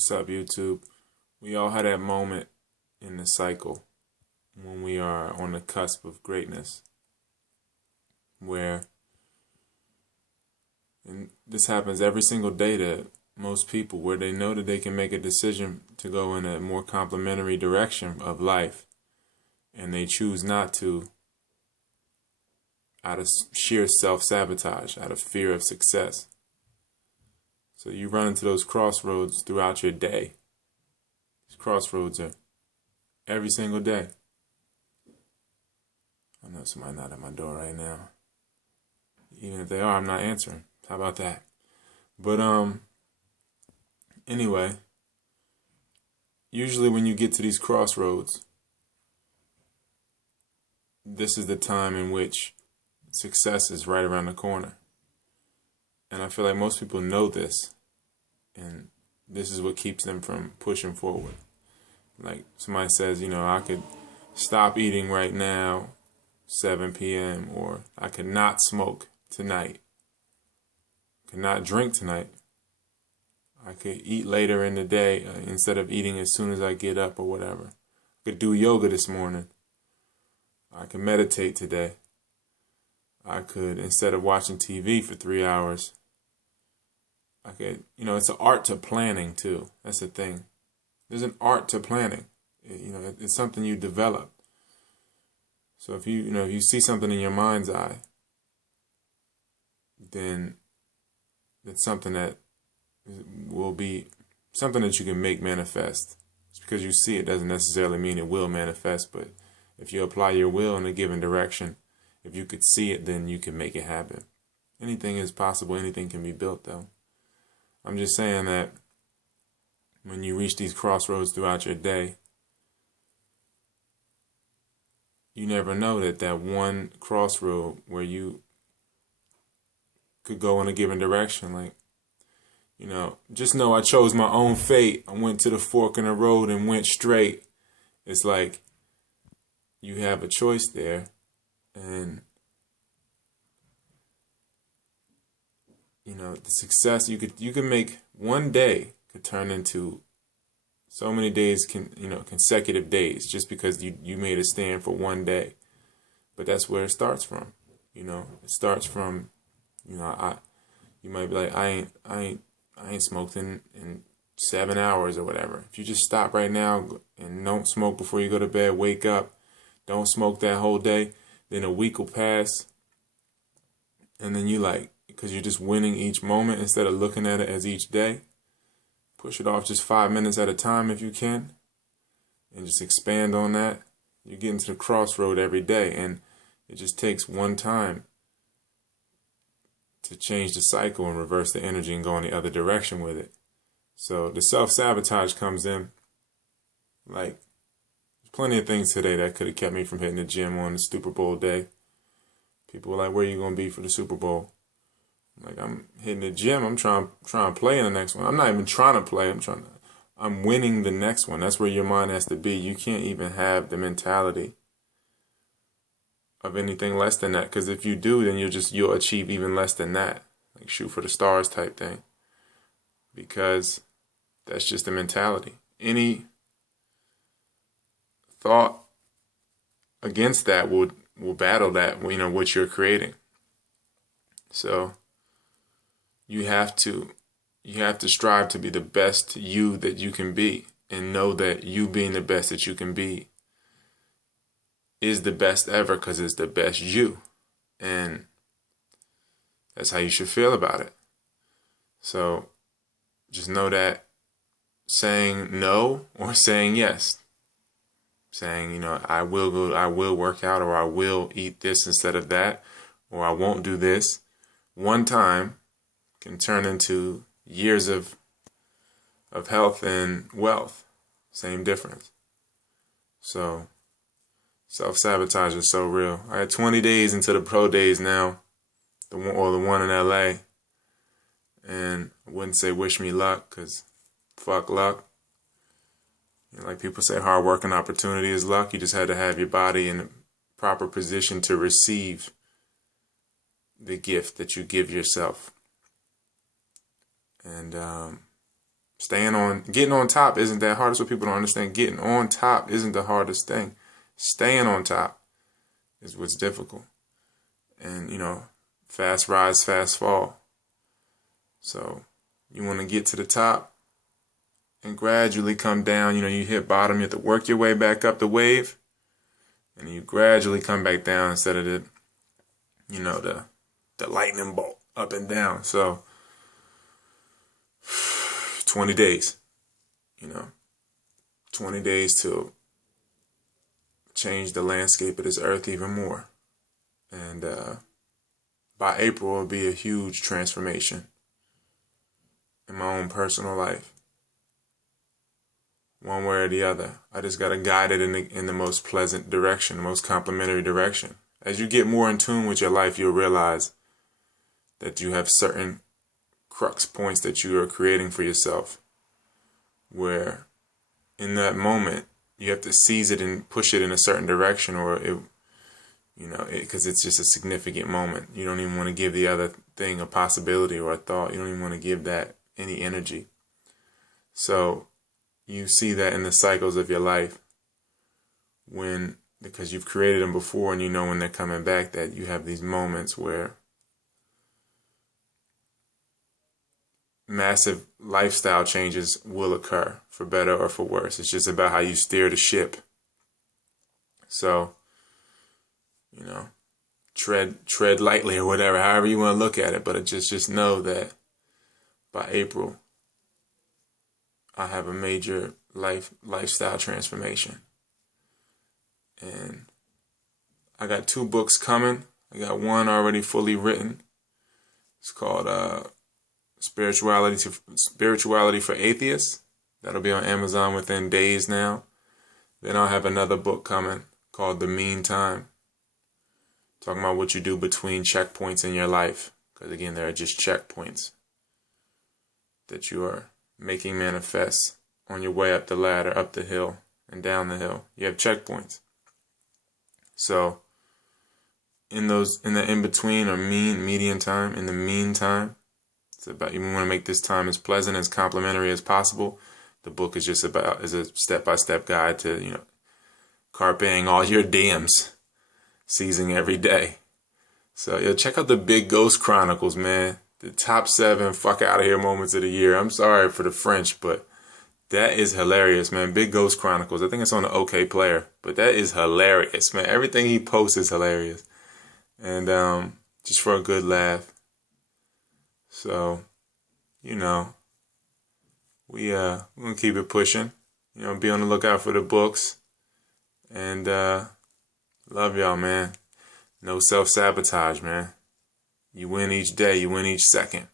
What's up, YouTube? We all had that moment in the cycle when we are on the cusp of greatness, where, and this happens every single day to most people, where they know that they can make a decision to go in a more complementary direction of life, and they choose not to out of sheer self-sabotage, out of fear of success. So you run into those crossroads throughout your day. These crossroads are every single day. I know somebody not at my door right now. Even if they are, I'm not answering. How about that? But anyway, usually when you get to these crossroads, this is the time in which success is right around the corner. And I feel like most people know this, and this is what keeps them from pushing forward. Like somebody says, I could stop eating right now, 7 p.m., or I could not smoke tonight, could not drink tonight. I could eat later in the day instead of eating as soon as I get up or whatever. I could do yoga this morning. I could meditate today. I could, instead of watching TV for 3 hours, I could, it's an art to planning too. That's the thing. There's an art to planning. It's something you develop. So if you see something in your mind's eye, then it's something that will be something that you can make manifest. Just because you see it doesn't necessarily mean it will manifest, but if you apply your will in a given direction, if you could see it, then you can make it happen. Anything is possible. Anything can be built, though. I'm just saying that when you reach these crossroads throughout your day, you never know that one crossroad where you could go in a given direction, like, just know I chose my own fate. I went to the fork in the road and went straight. It's like you have a choice there, and the success you can make one day could turn into so many days, consecutive days, just because you made a stand for one day. But that's where it starts from. It starts from, you might be like, I ain't smoked in 7 hours or whatever. If you just stop right now and don't smoke before you go to bed, wake up, don't smoke that whole day, then a week will pass, and then because you're just winning each moment instead of looking at it as each day, push it off just 5 minutes at a time if you can, and just expand on that. You get into the crossroad every day, and it just takes one time to change the cycle and reverse the energy and go in the other direction with it. So the self-sabotage comes in. Like, there's plenty of things today that could have kept me from hitting the gym on the Super Bowl day. People were like, where are you going to be for the Super Bowl? Like, I'm hitting the gym. I'm trying to play in the next one. I'm not even trying to play. I'm winning the next one. That's where your mind has to be. You can't even have the mentality of anything less than that. Because if you do, then you'll achieve even less than that. Like shoot for the stars type thing. Because that's just the mentality. Any thought against that will battle that, what you're creating. So you have to strive to be the best you that you can be, and know that you being the best that you can be is the best ever, because it's the best you. And that's how you should feel about it. So just know that saying no or saying yes, saying, I will work out, or I will eat this instead of that, or I won't do this, one time can turn into years of health and wealth. Same difference. So self-sabotage is so real. I had 20 days into the pro days now, the one in LA. And I wouldn't say wish me luck, because fuck luck. Like people say, hard work and opportunity is luck. You just had to have your body in the proper position to receive the gift that you give yourself. And Getting on top isn't that hard. That's what people don't understand. Getting on top isn't the hardest thing. Staying on top is what's difficult. And, fast rise, fast fall. So you want to get to the top and gradually come down. You hit bottom, you have to work your way back up the wave. And you gradually come back down instead of the lightning bolt up and down. So 20 days, 20 days to change the landscape of this earth even more. And by April, it'll be a huge transformation in my own personal life. One way or the other. I just got to guide it in the most pleasant direction, the most complimentary direction. As you get more in tune with your life, you'll realize that you have certain crux points that you are creating for yourself, where in that moment you have to seize it and push it in a certain direction, or because it's just a significant moment. You don't even want to give the other thing a possibility or a thought. You don't even want to give that any energy. So you see that in the cycles of your life, because you've created them before, and when they're coming back, that you have these moments where massive lifestyle changes will occur, for better or for worse. It's just about how you steer the ship. So, tread lightly or whatever, however you want to look at it. But just know that by April, I have a major lifestyle transformation. And I got 2 books coming. I got one already fully written. It's called Spirituality for Atheists. That'll be on Amazon within days now. Then I'll have another book coming called The Meantime, talking about what you do between checkpoints in your life. Because again, there are just checkpoints that you are making manifest on your way up the ladder, up the hill, and down the hill. You have checkpoints. So in the in-between or median time, in the meantime, it's about, you want to make this time as pleasant, as complimentary as possible. The book is just is a step-by-step guide to, carpeing all your dams, seizing every day. So check out the Big Ghost Chronicles, man. The top 7 fuck out of here moments of the year. I'm sorry for the French, but that is hilarious, man. Big Ghost Chronicles. I think it's on the OK Player, but that is hilarious, man. Everything he posts is hilarious. And just for a good laugh. So, we're gonna keep it pushing. Be on the lookout for the books. And love y'all, man. No self-sabotage, man. You win each day, you win each second.